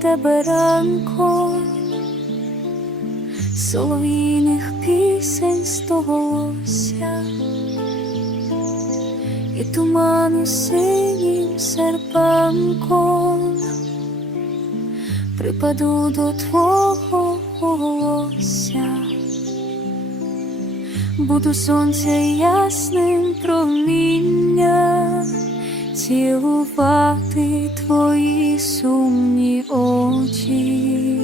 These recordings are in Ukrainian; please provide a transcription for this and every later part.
тебе ранком, солов'їних пісень стоголося, і туману синім серпанком припаду до твого волосся, буду сонця ясним очі,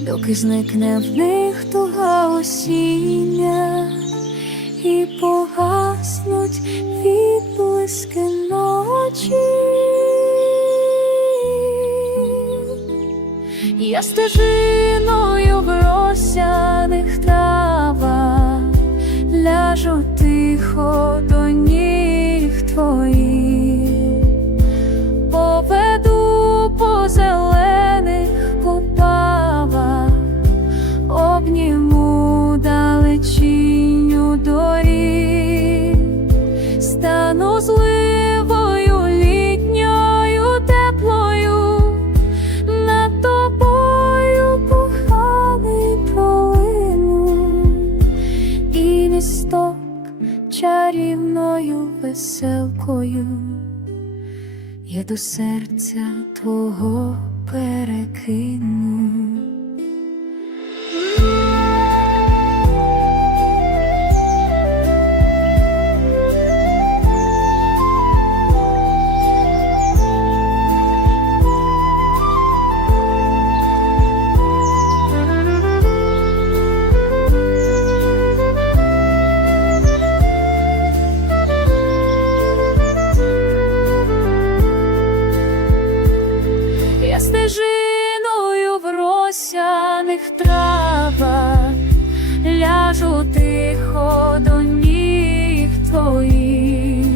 доки зникне в них туга осіння і погаснуть відблиски ночі. Я стежиною веселкою я до серця твого перекину. Я в росяних травах. Ляжу тихо до ніг твоїх,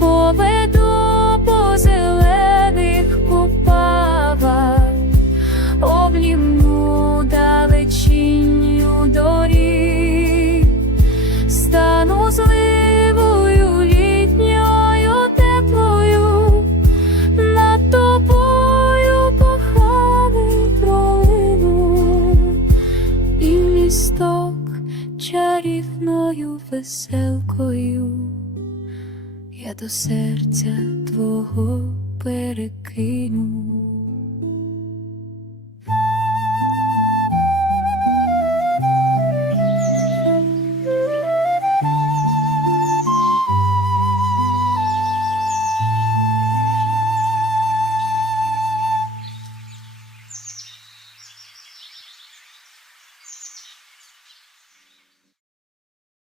поведу по зелених купавах, обніму далечінню доріг, стану зливою чарівною веселкою я до серця твого перекину.